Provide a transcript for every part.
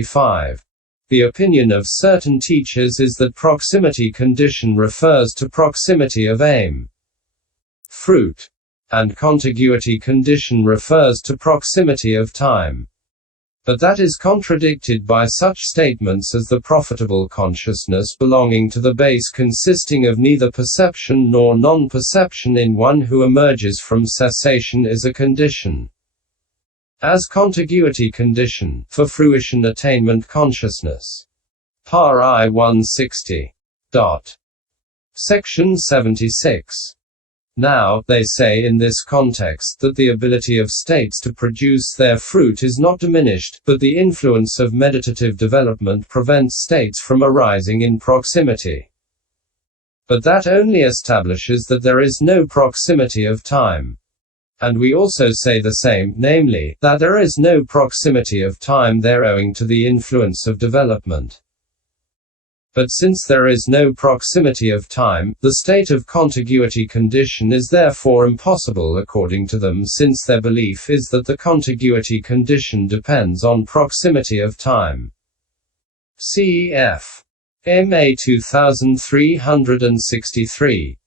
5. The opinion of certain teachers is that proximity condition refers to proximity of aim, fruit, and contiguity condition refers to proximity of time. But that is contradicted by such statements as the profitable consciousness belonging to the base consisting of neither perception nor non-perception in one who emerges from cessation is a condition. As contiguity condition, for fruition attainment consciousness. Paþþh I 160. Section 76. Now, they say in this context that the ability of states to produce their fruit is not diminished, but the influence of meditative development prevents states from arising in proximity. But that only establishes that there is no proximity of time. And we also say the same, namely, that there is no proximity of time there owing to the influence of development. But since there is no proximity of time, the state of contiguity condition is therefore impossible according to them, since their belief is that the contiguity condition depends on proximity of time. Cf. MA 2363.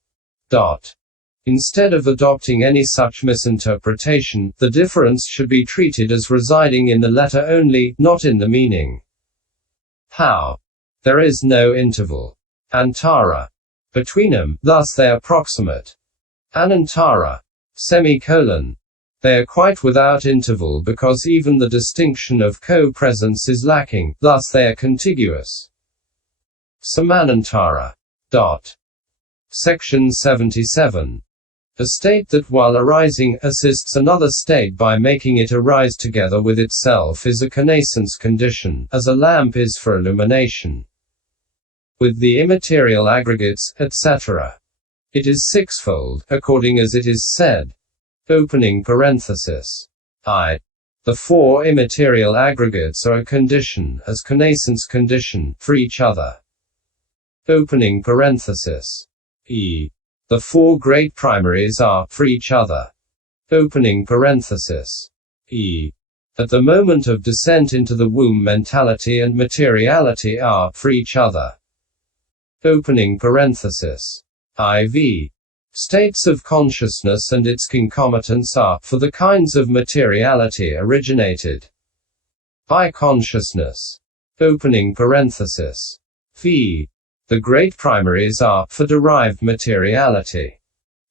Instead of adopting any such misinterpretation, the difference should be treated as residing in the letter only, not in the meaning. How? There is no interval, antara, between them, thus they are proximate. Anantara, they are quite without interval because even the distinction of co-presence is lacking, thus they are contiguous. Samanantara. Section 77. A state that while arising, assists another state by making it arise together with itself is a connaissance condition, as a lamp is for illumination. With the immaterial aggregates, etc. It is sixfold, according as it is said. Opening parenthesis. I. The four immaterial aggregates are a condition, as connaissance condition, for each other. Opening parenthesis. E. The four great primaries are, for each other. Opening parenthesis. E. At the moment of descent into the womb mentality and materiality are, for each other. Opening parenthesis. IV. States of consciousness and its concomitants are, for the kinds of materiality originated by consciousness. Opening parenthesis. V. The great primaries are, for derived materiality.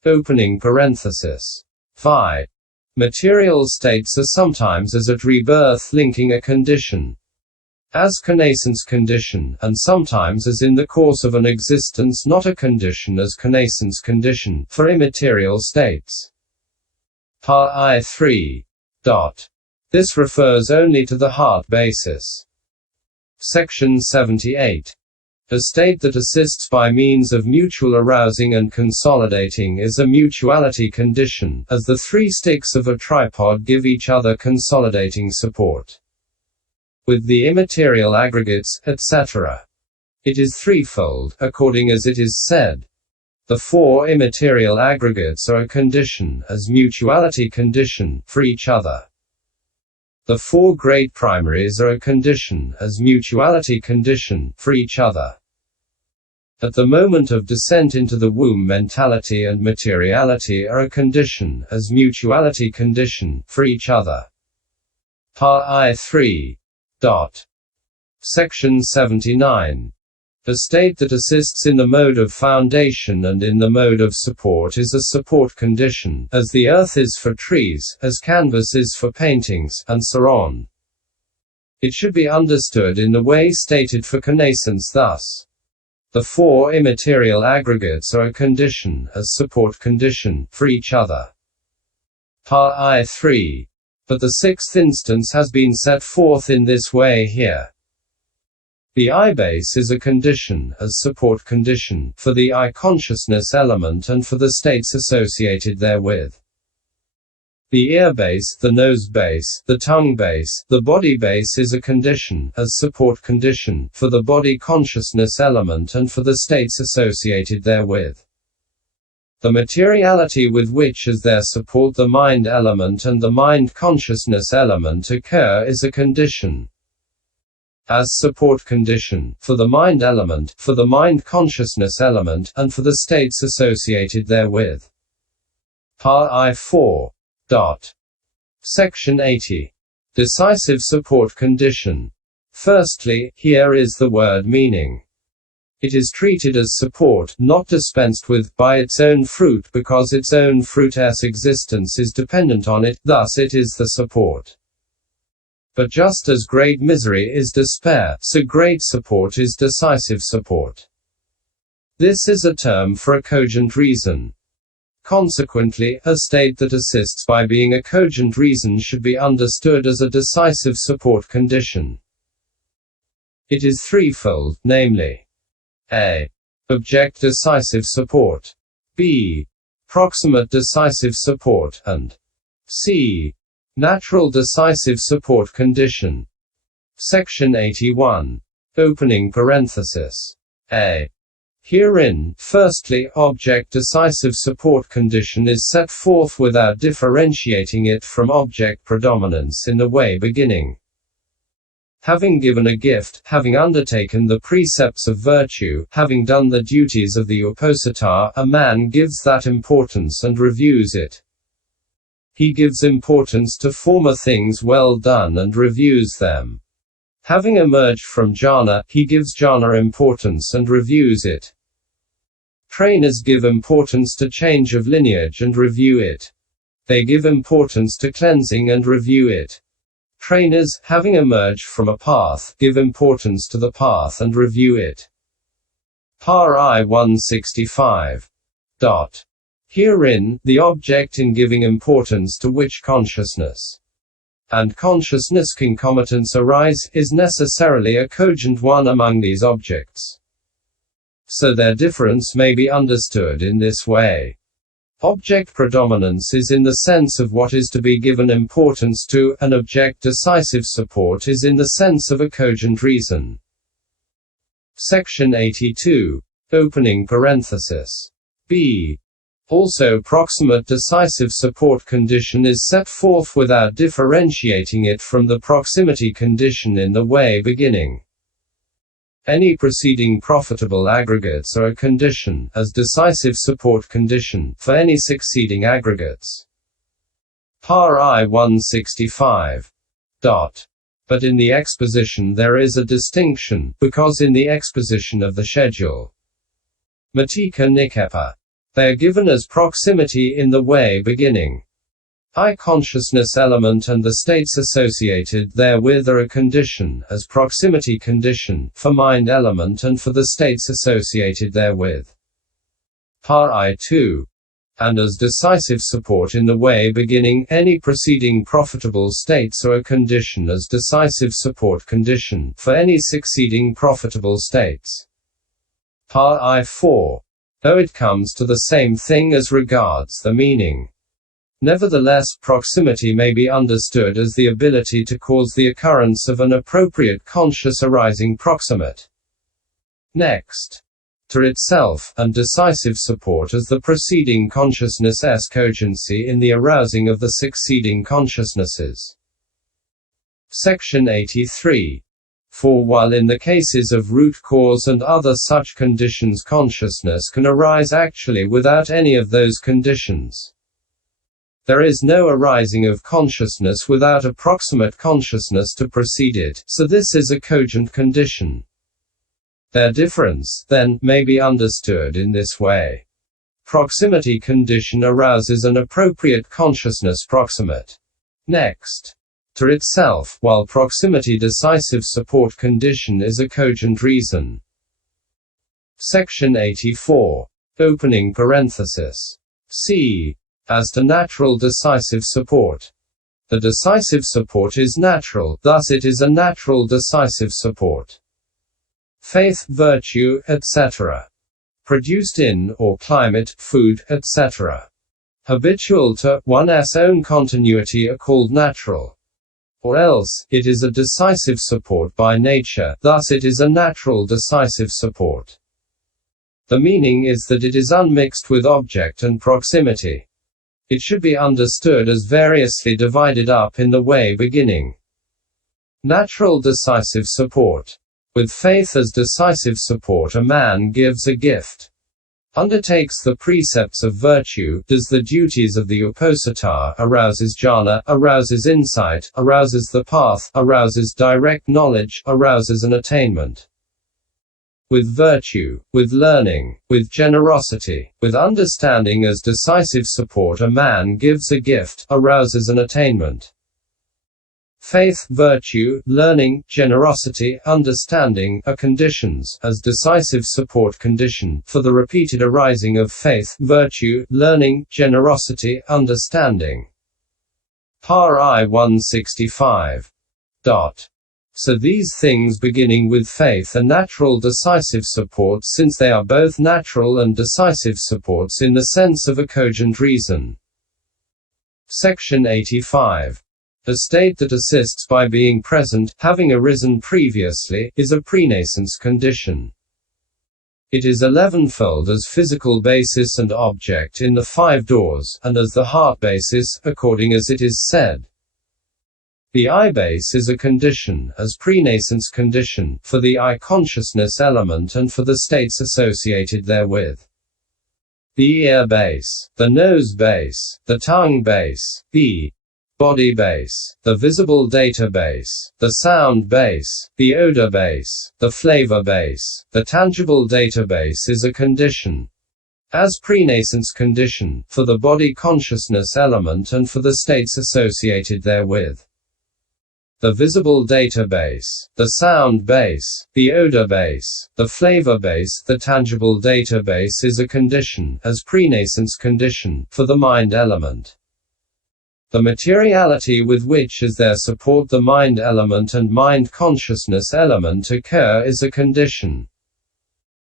Opening parenthesis. Phi. Material states are sometimes as at rebirth linking a condition, as connaissance condition, and sometimes as in the course of an existence not a condition as connaissance condition, for immaterial states. Paþþh I 3. This refers only to the heart basis. Section 78. A state that assists by means of mutual arousing and consolidating is a mutuality condition, as the three sticks of a tripod give each other consolidating support. With the immaterial aggregates, etc. It is threefold, according as it is said. The four immaterial aggregates are a condition, as mutuality condition, for each other. The four great primaries are a condition, as mutuality condition, for each other. At the moment of descent into the womb mentality and materiality are a condition, as mutuality condition, for each other. Paþþh I 3. Section 79. A state that assists in the mode of foundation and in the mode of support is a support condition, as the earth is for trees, as canvas is for paintings, and so on. It should be understood in the way stated for connaissance thus. The four immaterial aggregates are a condition, as support condition, for each other. Paþþh I 3. But the sixth instance has been set forth in this way here. The I-base is a condition, as support condition, for the I-consciousness element and for the states associated therewith. The ear base, the nose base, the tongue base, the body base is a condition, as support condition, for the body consciousness element and for the states associated therewith. The materiality with which as their support the mind element and the mind consciousness element occur is a condition. as support condition, for the mind element, for the mind consciousness element, and for the states associated therewith. Paþþh I 4. Section 80. Decisive support condition. Firstly, here is the word meaning. It is treated as support, not dispensed with, by its own fruit because its own fruit's existence is dependent on it, thus it is the support. But just as great misery is despair, so great support is decisive support. This is a term for a cogent reason. Consequently, a state that assists by being a cogent reason should be understood as a decisive support condition. It is threefold, namely: a. Object decisive support, b. Proximate decisive support, and c. Natural decisive support condition. Section 81. Opening parenthesis. A. Herein, firstly, object decisive support condition is set forth without differentiating it from object predominance in the way beginning. Having given a gift, having undertaken the precepts of virtue, having done the duties of the uposatha, a man gives that importance and reviews it. He gives importance to former things well done and reviews them. Having emerged from jhana, he gives jhana importance and reviews it. Trainers give importance to change of lineage and review it. They give importance to cleansing and review it. Trainers, having emerged from a path, give importance to the path and review it. Paþþh I 165. Herein, the object in giving importance to which consciousness and consciousness concomitants arise, is necessarily a cogent one among these objects. So their difference may be understood in this way. Object predominance is in the sense of what is to be given importance to, and object decisive support is in the sense of a cogent reason. Section 82. Opening parenthesis. B. Also, proximate decisive support condition is set forth without differentiating it from the proximity condition in the way beginning. Any preceding profitable aggregates are a condition, as decisive support condition, for any succeeding aggregates. Paþþh I 165. But in the exposition there is a distinction, because in the exposition of the schedule Matika Nikepa, they are given as proximity in the way beginning. I consciousness element and the states associated therewith are a condition, as proximity condition, for mind element and for the states associated therewith. Paþþh I 2. And as decisive support in the way beginning, any preceding profitable states are a condition as decisive support condition, for any succeeding profitable states. Paþþh I 4. Though it comes to the same thing as regards the meaning. Nevertheless, proximity may be understood as the ability to cause the occurrence of an appropriate conscious arising proximate. Next, to itself, and decisive support as the preceding consciousness's cogency in the arousing of the succeeding consciousnesses. Section 83. For while in the cases of root cause and other such conditions consciousness can arise actually without any of those conditions, there is no arising of consciousness without a proximate consciousness to precede it, so this is a cogent condition. Their difference, then, may be understood in this way. Proximity condition arouses an appropriate consciousness proximate. Next, to itself, while proximity decisive support condition is a cogent reason. Section 84. Opening parenthesis. C. As to natural decisive support. The decisive support is natural, thus it is a natural decisive support. Faith, virtue, etc. Produced in, or climate, food, etc. Habitual to one's own continuity are called natural. Or else, it is a decisive support by nature, thus it is a natural decisive support. The meaning is that it is unmixed with object and proximity. It should be understood as variously divided up in the way beginning. Natural decisive support. With faith as decisive support, a man gives a gift, undertakes the precepts of virtue, does the duties of the uposatha, arouses jhana, arouses insight, arouses the path, arouses direct knowledge, arouses an attainment. With virtue, with learning, with generosity, with understanding as decisive support, a man gives a gift, arouses an attainment. Faith, virtue, learning, generosity, understanding are conditions, as decisive support condition, for the repeated arising of faith, virtue, learning, generosity, understanding. Paþþh I 165. So these things beginning with faith are natural decisive supports, since they are both natural and decisive supports in the sense of a cogent reason. Section 85. A state that assists by being present, having arisen previously, is a prenascence condition. It is 11-fold as physical basis and object in the 5 doors, and as the heart basis, according as it is said. The I base is a condition, as prenascence condition, for the I consciousness element and for the states associated therewith. The ear base, the nose base, the tongue base, the body base, the visible data base, the sound base, the odor base, the flavor base, the tangible data base is a condition, as prenascence condition, for the body consciousness element and for the states associated therewith. The visible data base, the sound base, the odor base, the flavor base, the tangible data base is a condition, as prenascence condition, for the mind element. The materiality with which as their support the mind element and mind consciousness element occur is a condition,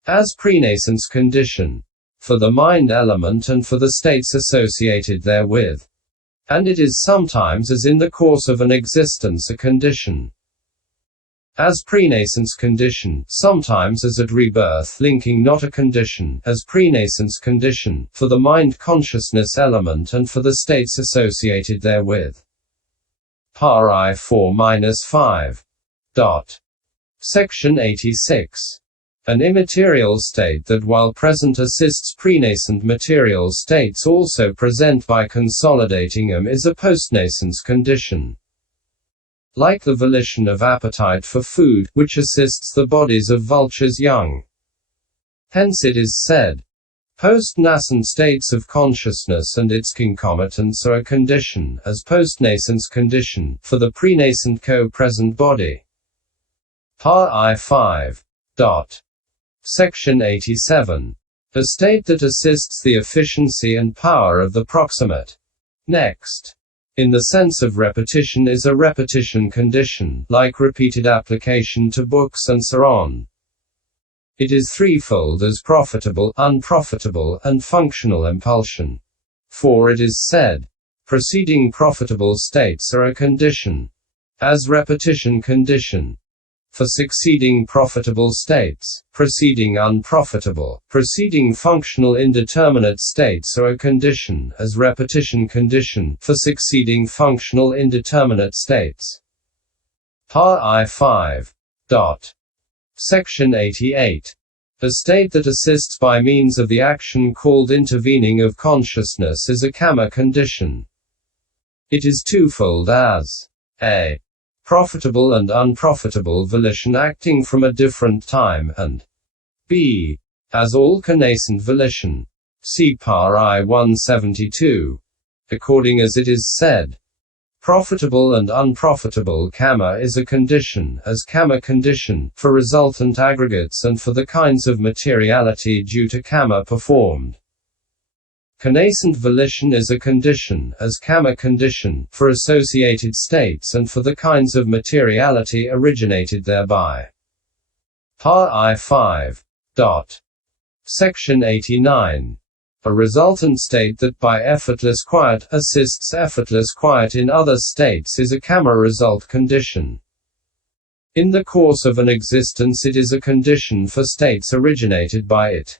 as prenascence condition, for the mind element and for the states associated therewith. And it is sometimes as in the course of an existence a condition, as prenascence condition, sometimes as at rebirth linking not a condition, as prenascence condition, for the mind consciousness element and for the states associated therewith. Paþþh I 4-5. Section 86. An immaterial state that while present assists prenascent material states also present by consolidating them is a postnascence condition. Like the volition of appetite for food, which assists the bodies of vultures young. Hence it is said, post-nascent states of consciousness and its concomitants are a condition, as postnascence condition, for the prenascent co-present body. Paþþh I 5. Section 87. A state that assists the efficiency and power of the proximate. Next. In the sense of repetition is a repetition condition, like repeated application to books and so on. It is threefold as profitable, unprofitable, and functional impulsion. For it is said, preceding profitable states are a condition, as repetition condition. For succeeding profitable states, preceding unprofitable, preceding functional indeterminate states are a condition, as repetition condition, for succeeding functional indeterminate states. Paþþh I 5. Section 88. A state that assists by means of the action called intervening of consciousness is a kamma condition. It is twofold as a. Profitable and unprofitable volition acting from a different time, and b. as all connascent volition. See Paþþh I 172. According as it is said, profitable and unprofitable kamma is a condition, as kamma condition, for resultant aggregates and for the kinds of materiality due to kamma performed. Connascent volition is a condition, as kamma condition, for associated states and for the kinds of materiality originated thereby. Paþþh I 5. Section 89. A resultant state that by effortless quiet assists effortless quiet in other states is a kamma result condition. In the course of an existence it is a condition for states originated by it.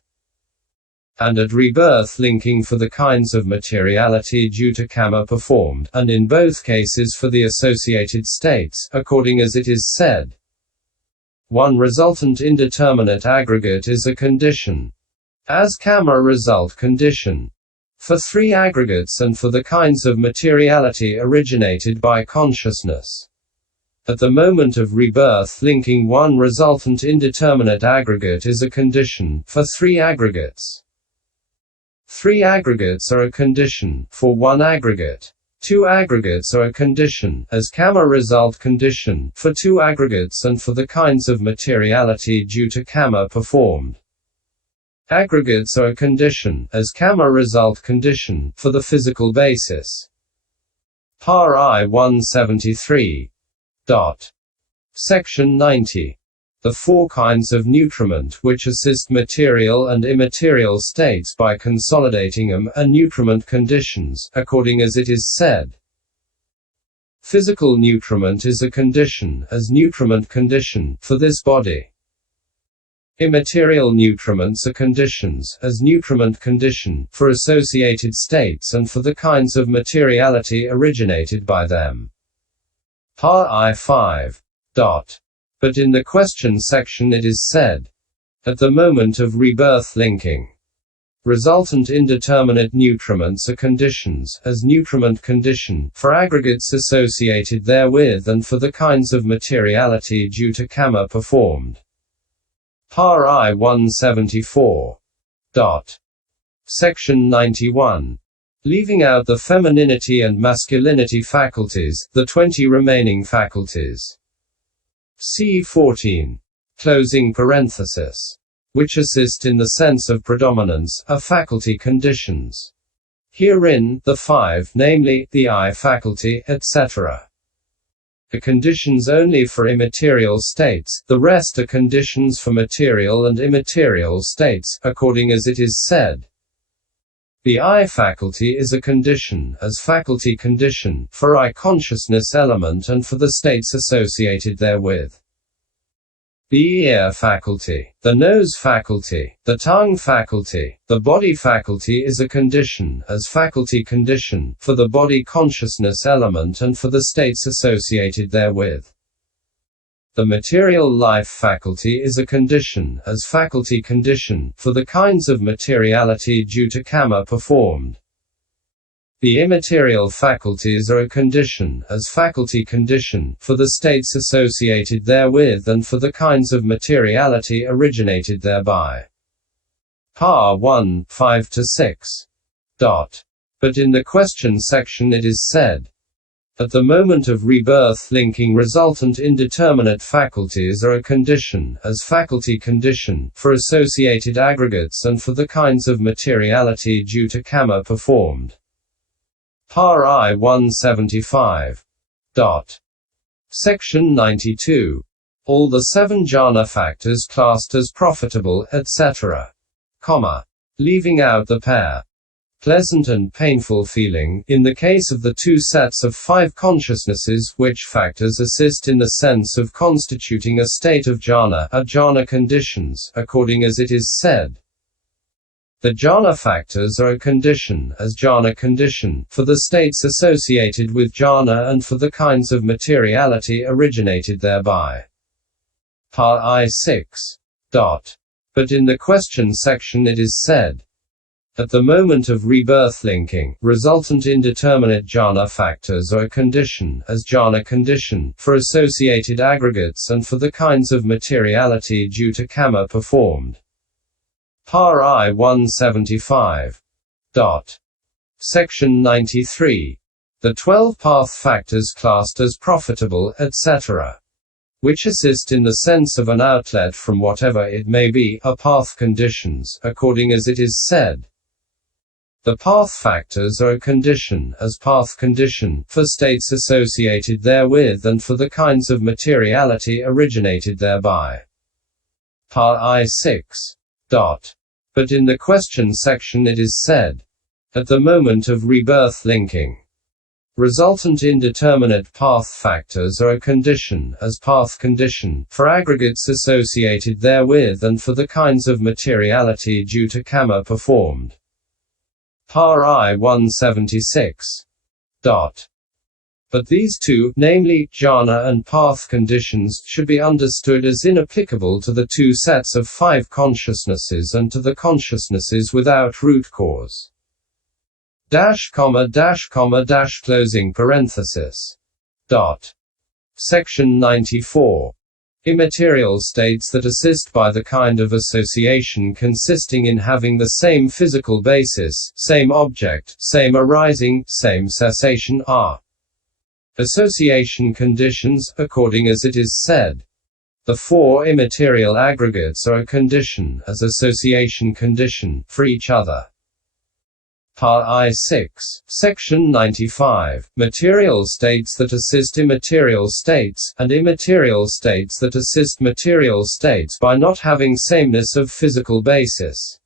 and at rebirth linking for the kinds of materiality due to karma performed, and in both cases for the associated states, according as it is said. One resultant indeterminate aggregate is a condition, as karma result condition, for three aggregates and for the kinds of materiality originated by consciousness. At the moment of rebirth linking, one resultant indeterminate aggregate is a condition, for three aggregates. Three aggregates are a condition, for one aggregate. Two aggregates are a condition, as karma result condition, for two aggregates and for the kinds of materiality due to karma performed. Aggregates are a condition, as karma result condition, for the physical basis. Paþþh I 173. Section 90. The four kinds of nutriment which assist material and immaterial states by consolidating them are nutriment conditions, according as it is said. Physical nutriment is a condition, as nutriment condition, for this body. Immaterial nutriments are conditions, as nutriment condition, for associated states and for the kinds of materiality originated by them. Paþþh I 5. But in the question section it is said, at the moment of rebirth linking, resultant indeterminate nutriments are conditions, as nutriment condition, for aggregates associated therewith and for the kinds of materiality due to karma performed. Paþþh I 174. Section 91. Leaving out the femininity and masculinity faculties, the 20 remaining faculties. C. 14. Closing parenthesis. Which assist in the sense of predominance, are faculty conditions. Herein, the five, namely, the eye faculty, etc., are conditions only for immaterial states, the rest are conditions for material and immaterial states, according as it is said. The eye faculty is a condition, as faculty condition, for eye consciousness element and for the states associated therewith. The ear faculty, the nose faculty, the tongue faculty, the body faculty is a condition, as faculty condition, for the body consciousness element and for the states associated therewith. The material life faculty is a condition, as faculty condition, for the kinds of materiality due to karma performed. The immaterial faculties are a condition, as faculty condition, for the states associated therewith and for the kinds of materiality originated thereby. Paþþh 1, 5-6. But in the question section it is said, at the moment of rebirth linking resultant indeterminate faculties are a condition, as faculty condition, for associated aggregates and for the kinds of materiality due to karma performed. Paþþh I 175. Section 92. All the 7 jhana factors classed as profitable, etc. Leaving out the pair. Pleasant and painful feeling, in the case of the 2 sets of 5 consciousnesses, which factors assist in the sense of constituting a state of jhana, are jhana conditions, according as it is said. The jhana factors are a condition, as jhana condition, for the states associated with jhana and for the kinds of materiality originated thereby. Paþþh I 6. But in the question section it is said, at the moment of rebirth linking, resultant indeterminate jhana factors are a condition, as jhana condition, for associated aggregates and for the kinds of materiality due to karma performed. Paþþh I 175. Section 93. The 12 path factors classed as profitable, etc., which assist in the sense of an outlet from whatever it may be, are path conditions, according as it is said. The path factors are a condition, as path condition, for states associated therewith and for the kinds of materiality originated thereby. Paþþh I 6. But in the question section it is said, at the moment of rebirth linking, Resultant indeterminate path factors are a condition, as path condition, for aggregates associated therewith and for the kinds of materiality due to karma performed. Paþþh I 176. But these two, namely, jhana and path conditions, should be understood as inapplicable to the two sets of five consciousnesses and to the consciousnesses without root cause. Closing parenthesis. Section 94. Immaterial states that assist by the kind of association consisting in having the same physical basis, same object, same arising, same cessation are association conditions, according as it is said. The four immaterial aggregates are a condition, as association condition, for each other. Paþþh I 6, Section 95, material states that assist immaterial states, and immaterial states that assist material states by not having sameness of physical basis.